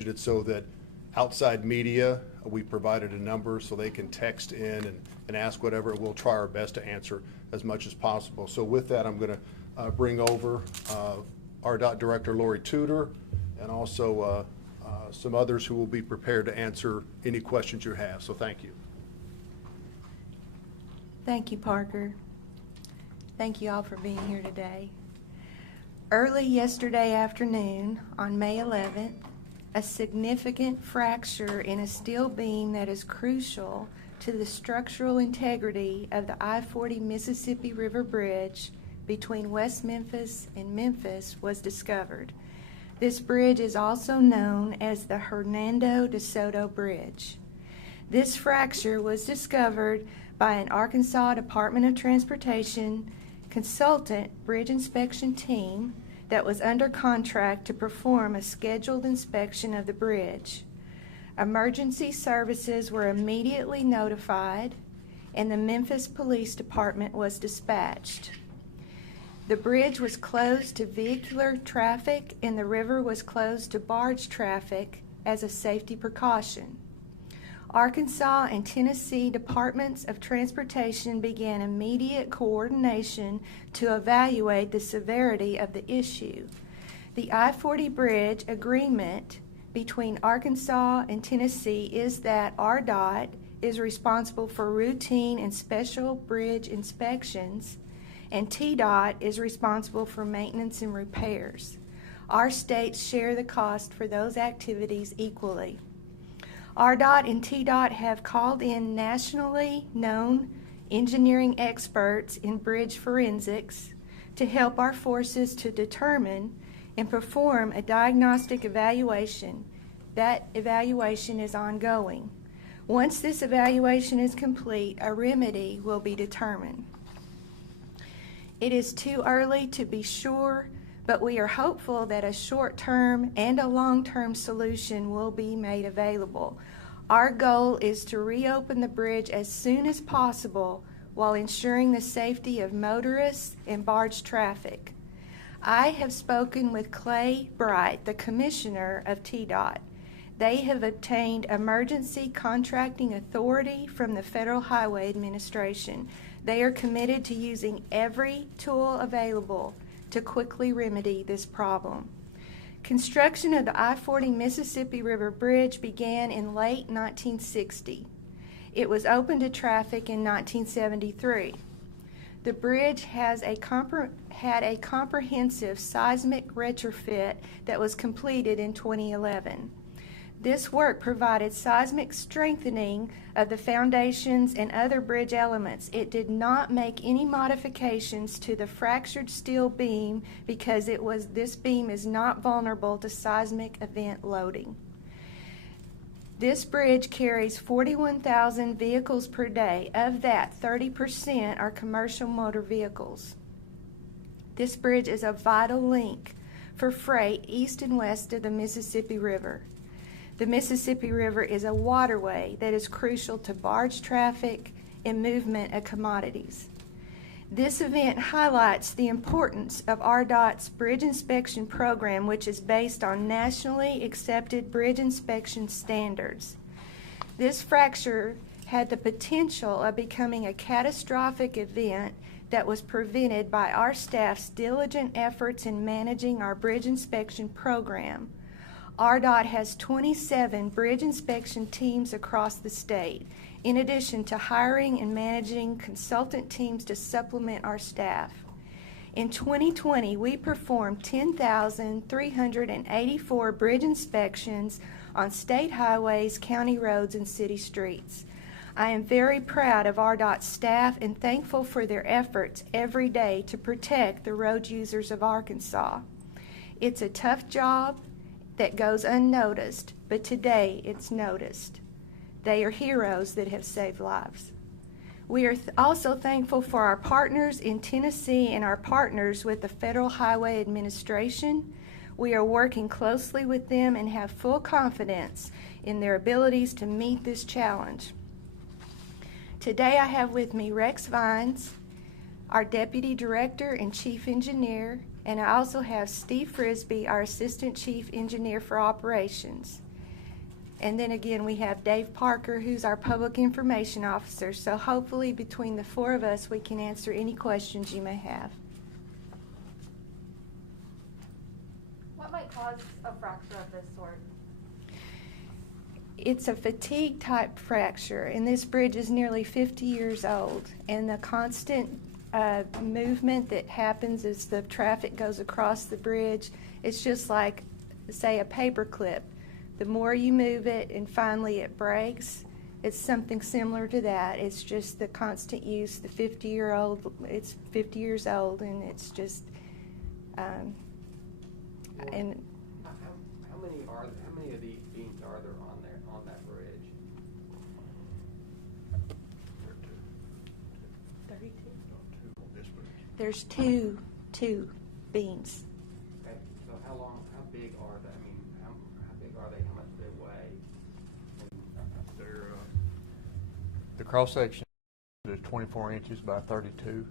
it so that outside media, we provided a number so they can text in and ask whatever. We'll try our best to answer as much as possible. So with that, I'm going to bring over ARDOT Director Lori Tudor and also some others who will be prepared to answer any questions you have. So thank you. Thank you, Parker. Thank you all for being here today. Early yesterday afternoon, on May 11th, a significant fracture in a steel beam that is crucial to the structural integrity of the I-40 Mississippi River Bridge between West Memphis and Memphis was discovered. This bridge is also known as the Hernando de Soto Bridge. This fracture was discovered by an Arkansas Department of Transportation consultant bridge inspection team that was under contract to perform a scheduled inspection of the bridge. Emergency services were immediately notified, and the Memphis Police Department was dispatched. The bridge was closed to vehicular traffic, and the river was closed to barge traffic as a safety precaution. Arkansas and Tennessee Departments of Transportation began immediate coordination to evaluate the severity of the issue. The I-40 bridge agreement between Arkansas and Tennessee is that ARDOT is responsible for routine and special bridge inspections, and TDOT is responsible for maintenance and repairs. Our states share the cost for those activities equally. ARDOT and TDOT have called in nationally known engineering experts in bridge forensics to help our forces to determine and perform a diagnostic evaluation. That evaluation is ongoing. Once this evaluation is complete, a remedy will be determined. It is too early to be sure, but we are hopeful that a short-term and a long-term solution will be made available. Our goal is to reopen the bridge as soon as possible while ensuring the safety of motorists and barge traffic. I have spoken with Clay Bright, the Commissioner of TDOT. They have obtained emergency contracting authority from the Federal Highway Administration. They are committed to using every tool available to quickly remedy this problem. Construction of the I-40 Mississippi River Bridge began in late 1960. It was opened to traffic in 1973. The bridge had a comprehensive seismic retrofit that was completed in 2011. This work provided seismic strengthening of the foundations and other bridge elements. It did not make any modifications to the fractured steel beam because this beam is not vulnerable to seismic event loading. This bridge carries 41,000 vehicles per day. Of that, 30% are commercial motor vehicles. This bridge is a vital link for freight east and west of the Mississippi River. The Mississippi River is a waterway that is crucial to barge traffic and movement of commodities. This event highlights the importance of ARDOT's bridge inspection program, which is based on nationally accepted bridge inspection standards. This fracture had the potential of becoming a catastrophic event that was prevented by our staff's diligent efforts in managing our bridge inspection program. ARDOT has 27 bridge inspection teams across the state, in addition to hiring and managing consultant teams to supplement our staff. In 2020, we performed 10,384 bridge inspections on state highways, county roads, and city streets. I am very proud of ARDOT's staff and thankful for their efforts every day to protect the road users of Arkansas. It's a tough job that goes unnoticed, but today it's noticed. They are heroes that have saved lives. We are also thankful for our partners in Tennessee and our partners with the Federal Highway Administration. We are working closely with them and have full confidence in their abilities to meet this challenge. Today I have with me Rex Vines, our Deputy Director and Chief Engineer, and I also have Steve Frisbee, our Assistant Chief Engineer for Operations. And then again, we have Dave Parker, who's our public information officer. So hopefully between the four of us, we can answer any questions you may have. What might cause a fracture of this sort? It's a fatigue type fracture, and this bridge is nearly 50 years old. And the constant movement that happens as the traffic goes across the bridge, it's just like, say, a paper clip. The more you move it and finally it breaks, it's something similar to that. It's just the constant use, the 50-year-old, it's 50 years old, and it's just, and How many of these beams are there on that bridge? 32. There's two beams. Okay, so how big are they? I mean, how big are they? How much do they weigh? The cross section is 24 inches by 32,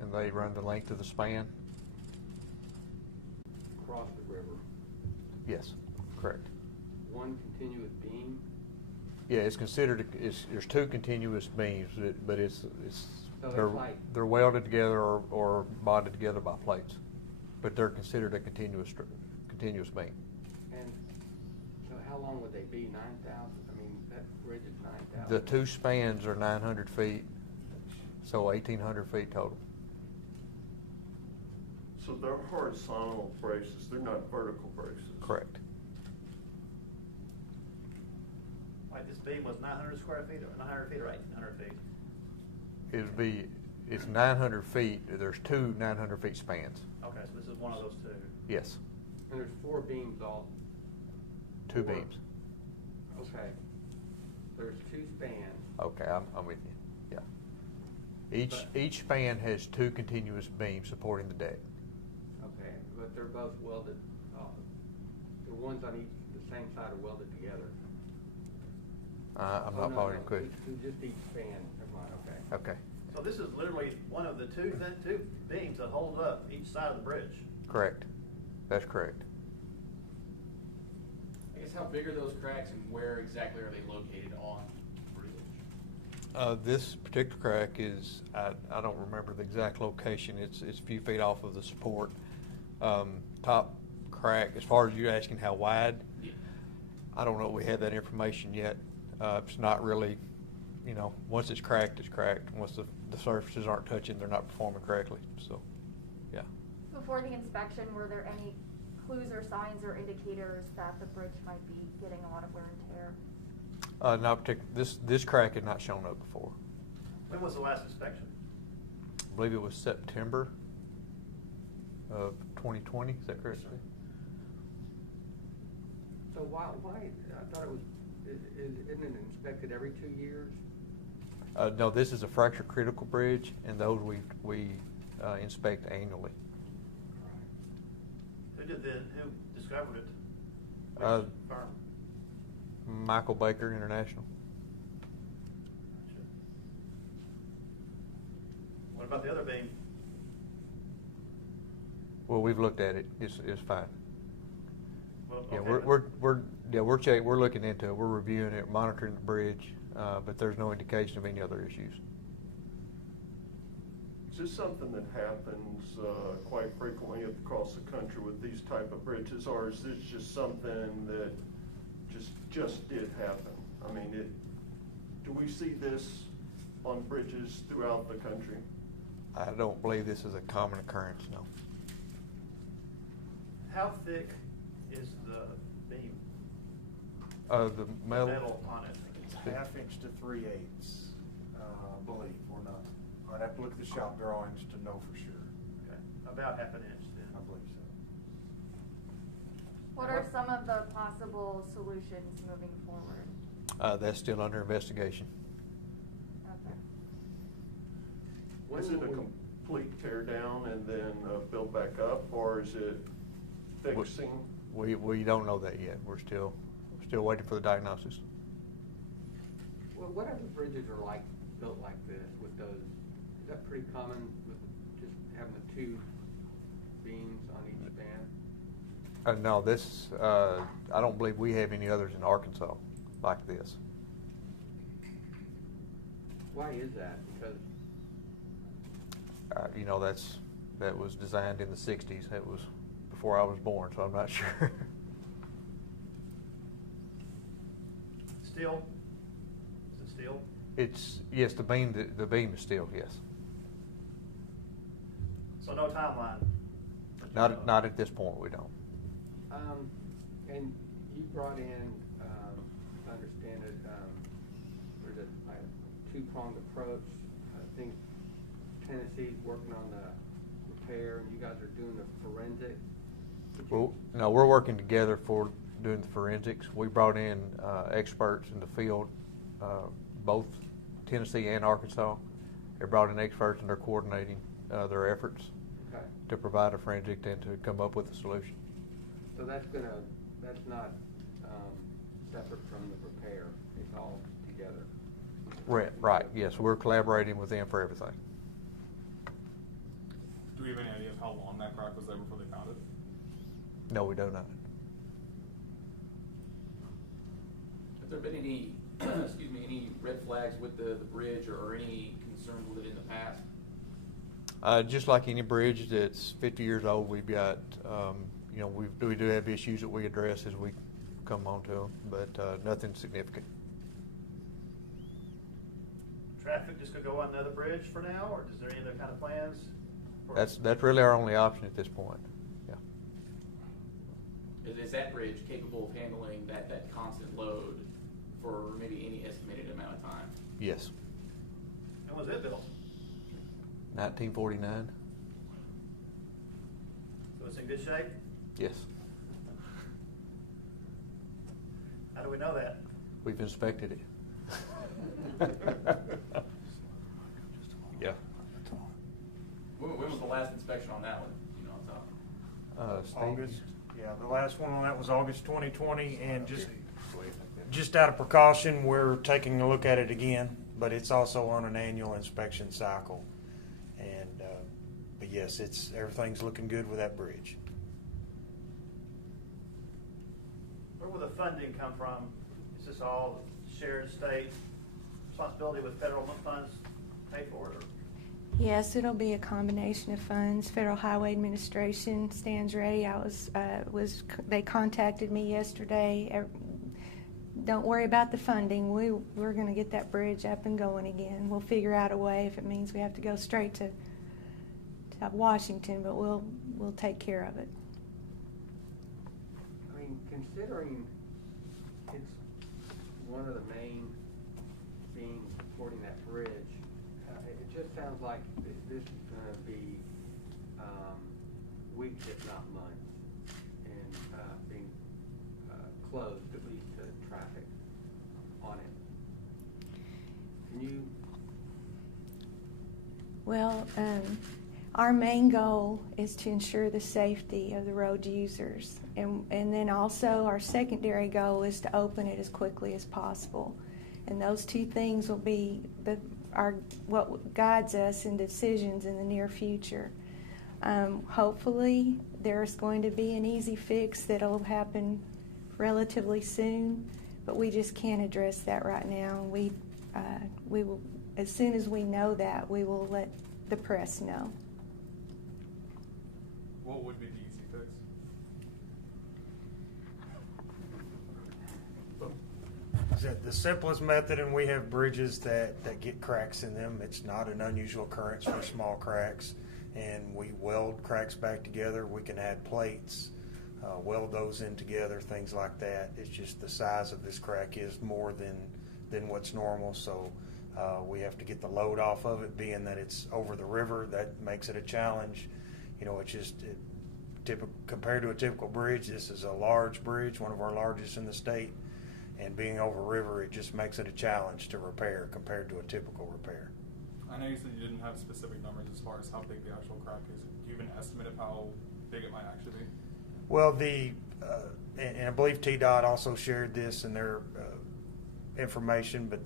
and they run the length of the span. Across the river, Yes, correct. one continuous beam. Yeah, it's considered. There's two continuous beams, but So they're it's like- they're welded together or bonded together by plates, but they're considered a continuous beam. And so how long would they be? 9,000? I mean, that bridge is 9,000. The two spans are 900 feet, so 1,800 feet total. So they're horizontal braces, they're not vertical braces? Correct. Like this beam was 900 square feet, or 900 feet, or 1,800 feet? It's 900 feet. There's two 900 feet spans. Okay, so this is one of those two. Yes, And there's four beams all. two Four. beams. Okay. There's two spans. Okay, I'm with you. Yeah. But- Each span has two continuous beams supporting the deck. Okay, but they're both welded. The ones on the same side are welded together. I'm Oh, not no, following no, the question. Just each span. Never mind. Okay. Okay, So this is literally one of the two beams that hold up each side of the bridge. correct. That's correct. I guess how big are those cracks and where exactly are they located on the bridge? This particular crack is, I don't remember the exact location. It's a few feet off of the support. Top crack, as far as you asking how wide, Yeah. I don't know if we have that information yet. It's not really, once it's cracked, it's cracked. Once the surfaces aren't touching, they're not performing correctly. So, yeah. Before the inspection, were there any clues or signs or indicators that the bridge might be getting a lot of wear and tear? Not particular. This crack had not shown up before. When was the last inspection? I believe it was September of 2020. Is that correct? So why, I thought it was, isn't it inspected every 2 years? No, this is a fracture critical bridge, and those we inspect annually. Who discovered it? Uh, Which firm? Michael Baker International. Gotcha. What about the other beam? Well, we've looked at it. It's fine. Well, Yeah, okay, we're looking into it. We're reviewing it, monitoring the bridge, but there's no indication of any other issues. Is this something that happens quite frequently across the country with these type of bridges, or is this just something that just did happen? I mean, do we see this on bridges throughout the country? I don't believe this is a common occurrence, no. How thick is the beam? The Metal on it? It's 1/2 inch to 3/8, I believe, or not. I'd have to look at the shop drawings to know for sure. Okay, about 1/2 inch then. I believe so. What are some of the possible solutions moving forward? That's still under investigation. Okay. Is it a complete tear down and then build back up, or is it fixing? We don't know that yet. We're still waiting for the diagnosis. Well, what other bridges are built like this with those? Is that pretty common with just having the two beams on each span? No, this, I don't believe we have any others in Arkansas like this. Why is that? Because You know, that was designed in the 60s. That was before I was born, so I'm not sure. Steel? Is it steel? It's, yes, the beam is steel, yes. So no timeline? Not at this point, we don't. and you brought in, if I understand it, there's a two-pronged approach. I think Tennessee's working on the repair, and you guys are doing the forensic. Well, no, we're working together for doing the forensics. We brought in experts in the field, both Tennessee and Arkansas. They brought in experts, and they're coordinating their efforts Okay. to provide a forensic and to come up with a solution. So that's not separate from the repair. It's all together. Right, yes, we're collaborating with them for everything. Do we have any idea of how long that crack was there before they found it? No, we do not. Have there been any, excuse me, any red flags with the bridge or any concerns with it in the past? Just like any bridge that's 50 years old, we've got, you know, we do have issues that we address as we come onto them, but nothing significant. Traffic just gonna go on another bridge for now, or is there any other kind of plans? That's really our only option at this point. Yeah. Is that bridge capable of handling that constant load for maybe any estimated amount of time? Yes. When was it built? 1949. So it's in good shape? Yes. How do we know that? We've inspected it. Yeah. When was the last inspection on that one? You know, off the top? Steve? August, yeah, the last one on that was August 2020, and just out of precaution, we're taking a look at it again, but it's also on an annual inspection cycle. And, but yes, everything's looking good with that bridge. Where will the funding come from? Is this all shared state responsibility with federal funds paid for it? Or? Yes, it'll be a combination of funds. Federal Highway Administration stands ready. They contacted me yesterday. Don't worry about the funding. We're going to get that bridge up and going again. We'll figure out a way if it means we have to go straight to Washington, but we'll take care of it. I mean, considering it's one of the main beings supporting that bridge, it just sounds like this is going to be weeks, if not months, and being closed, at least to traffic on it. Can you? Well, our main goal is to ensure the safety of the road users. And then also our secondary goal is to open it as quickly as possible. And those two things will be what guides us in decisions in the near future. Hopefully there's going to be an easy fix that'll happen relatively soon, but we just can't address that right now. We will, as soon as we know that, we will let the press know. What would be the easy fix? The simplest method, and we have bridges that get cracks in them. It's not an unusual occurrence for small cracks, and we weld cracks back together. We can add plates, weld those in together, things like that. It's just the size of this crack is more than what's normal, so we have to get the load off of it, being that it's over the river. That makes it a challenge. You know, it's just compared to a typical bridge, this is a large bridge, one of our largest in the state. And being over river, it just makes it a challenge to repair compared to a typical repair. I know you said you didn't have specific numbers as far as how big the actual crack is. Do you have an estimate of how big it might actually be? Well, and I believe TDOT also shared this in their information, but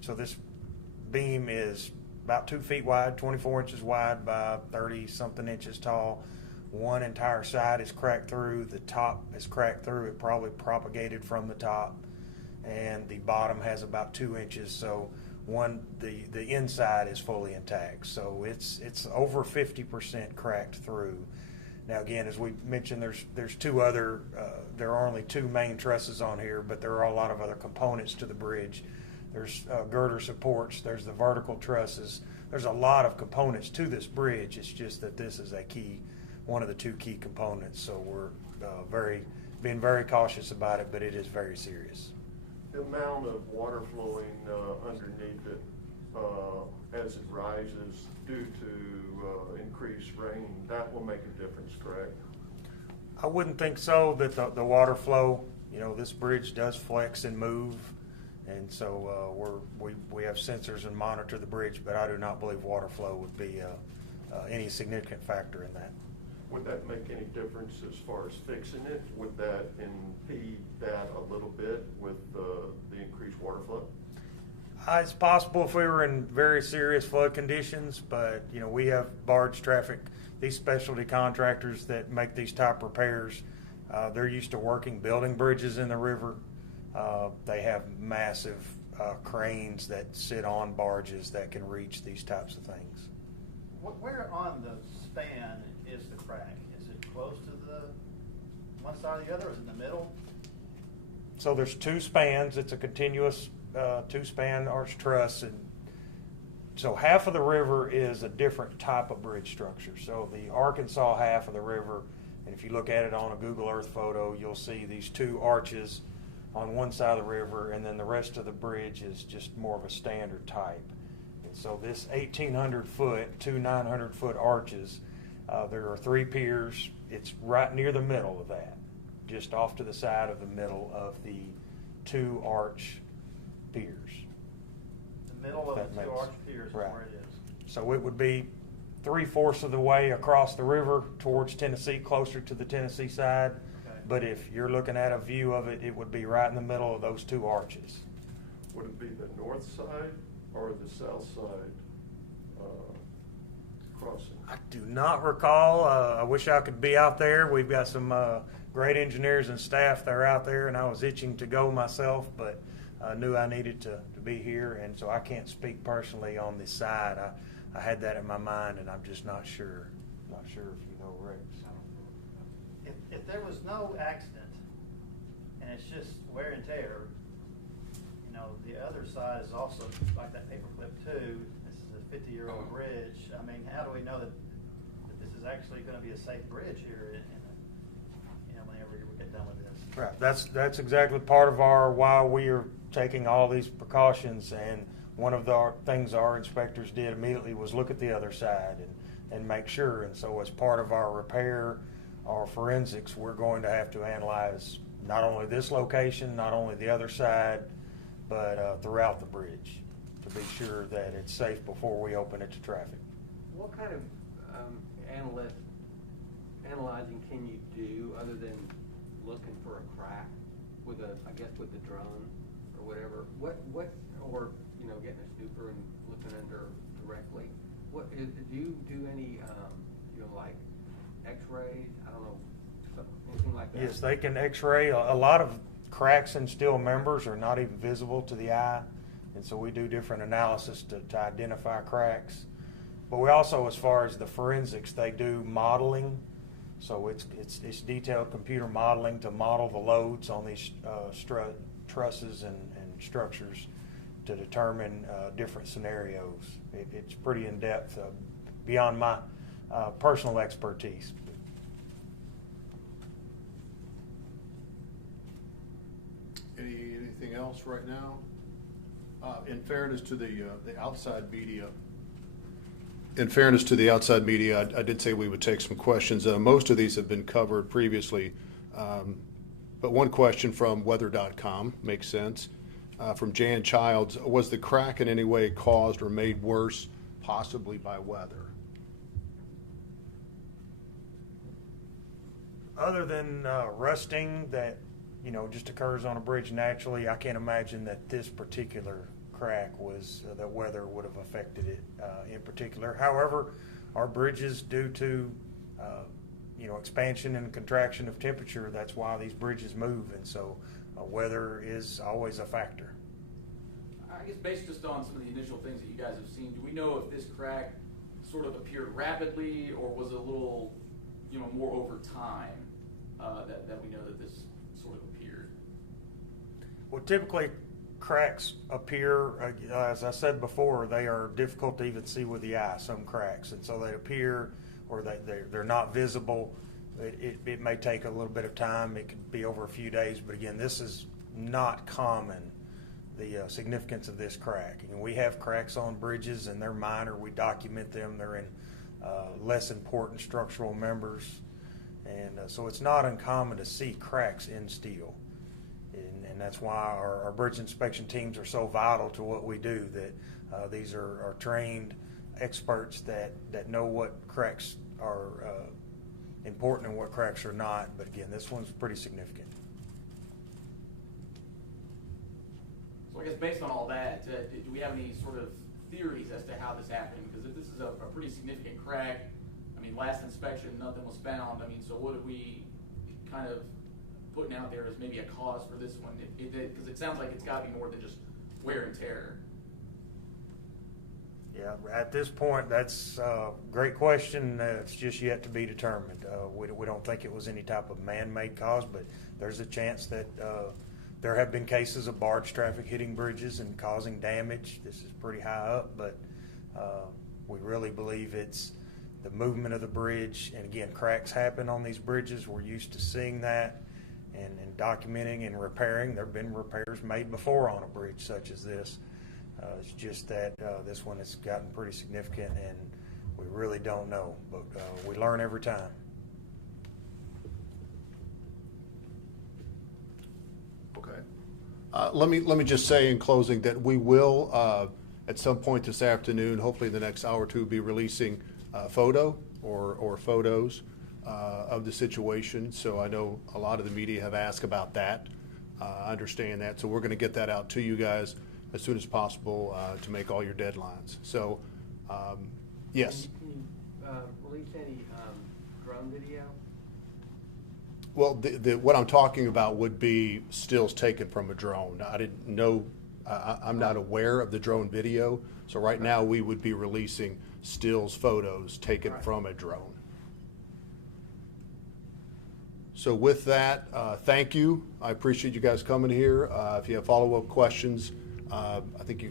so this beam is about 2 feet wide, 24 inches wide by 30-something inches tall, one entire side is cracked through, the top is cracked through, it probably propagated from the top, and the bottom has about 2 inches, so the inside is fully intact. So it's over 50% cracked through. Now again, as we mentioned, there's two other, there are only 2 main trusses on here, but there are a lot of other components to the bridge. There's girder supports, there's the vertical trusses, there's a lot of components to this bridge. It's just that this is one of the 2 key components, so we're being very cautious about it, but it is very serious. The amount of water flowing underneath it as it rises due to increased rain, that will make a difference, correct? I wouldn't think so, that the water flow, this bridge does flex and move, and so we have sensors and monitor the bridge, but I do not believe water flow would be any significant factor in that. Would that make any difference as far as fixing it? Would that impede that a little bit with the increased water flow? It's possible if we were in very serious flood conditions, but we have barge traffic. These specialty contractors that make these type repairs, they're used to building bridges in the river. They have massive cranes that sit on barges that can reach these types of things. Where on the span is the crack? Is it close to the one side or the other, or is it in the middle? So there's 2 spans. It's a continuous 2-span arch truss, and so half of the river is a different type of bridge structure. So the Arkansas half of the river, and if you look at it on a Google Earth photo, you'll see these 2 arches on one side of the river, and then the rest of the bridge is just more of a standard type. And so this 1,800 foot, 2 900 foot arches, there are 3 piers. It's right near the middle of that, just off to the side of the middle of the 2 arch piers. The middle of the 2 arch piers is right where it is. So it would be 3/4 of the way across the river towards Tennessee, closer to the Tennessee side. Okay. But if you're looking at a view of it, it would be right in the middle of those 2 arches. Would it be the north side or the south side crossing? I do not recall. I wish I could be out there. We've got some great engineers and staff that are out there, and I was itching to go myself, but I knew I needed to be here, and so I can't speak personally on this side. I had that in my mind, and I'm just not sure. Not sure if you know, Rex. If there was no accident and it's just wear and tear, the other side is also like that paperclip too. This is a 50-year-old bridge. I mean, how do we know that this is actually going to be a safe bridge here whenever we get done with this? Right. That's exactly part of why we are taking all these precautions, and one of the things our inspectors did immediately was look at the other side and make sure. And so as part of our repair, our forensics, we're going to have to analyze not only this location, not only the other side, but throughout the bridge to be sure that it's safe before we open it to traffic. What kind of analyzing can you do other than looking for a crack with the drone or whatever? Or getting a snooper and looking under directly? Do you do any like X-rays? I don't know, anything like that? Yes, they can X-ray. A lot of cracks in steel members are not even visible to the eye, and so we do different analysis to identify cracks. But we also, as far as the forensics, they do modeling. So it's detailed computer modeling to model the loads on these trusses and structures to determine different scenarios. It's pretty in-depth, beyond my personal expertise. Anything else right now? In fairness to the outside media, I did say we would take some questions. Most of these have been covered previously, but one question from weather.com makes sense. From Jan Childs: was the crack in any way caused or made worse, possibly by weather? Other than rusting that just occurs on a bridge naturally, I can't imagine that this particular crack was that weather would have affected it in particular. However, our bridges, due to expansion and contraction of temperature, that's why these bridges move, and so weather is always a factor. I guess based just on some of the initial things that you guys have seen, do we know if this crack sort of appeared rapidly, or was it a little, more over time that we know that this sort of appeared? Well, typically cracks appear, as I said before, they are difficult to even see with the eye, some cracks, and so they appear, or they're not visible. It may take a little bit of time. It could be over a few days, but again, this is not common, the significance of this crack. We have cracks on bridges, and they're minor. We document them. They're in less important structural members, and so it's not uncommon to see cracks in steel. And that's why our bridge inspection teams are so vital to what we do, that these are trained experts that know what cracks are important and what cracks are not. But again, this one's pretty significant. So I guess based on all that, do we have any sort of theories as to how this happened? Because if this is a pretty significant crack, last inspection, nothing was found. So what are we kind of putting out there as maybe a cause for this one? Because it sounds like it's got to be more than just wear and tear. Yeah, at this point, that's a great question. It's just yet to be determined. We don't think it was any type of man-made cause, but there's a chance that there have been cases of barge traffic hitting bridges and causing damage. This is pretty high up, but we really believe it's the movement of the bridge. And again, cracks happen on these bridges. We're used to seeing that and documenting and repairing. There have been repairs made before on a bridge such as this. It's just that this one has gotten pretty significant, and we really don't know, but we learn every time. Okay. Let me just say in closing that we will, at some point this afternoon, hopefully in the next hour or two, be releasing a photo or photos of the situation. So I know a lot of the media have asked about that. I understand that. So we're going to get that out to you guys as soon as possible to make all your deadlines. So, yes. Can you release any drone video? Well, what I'm talking about would be stills taken from a drone. I didn't know, I'm not aware of the drone video. So right now we would be releasing stills photos taken from a drone. So with that, thank you. I appreciate you guys coming here. If you have follow-up questions, I think you guys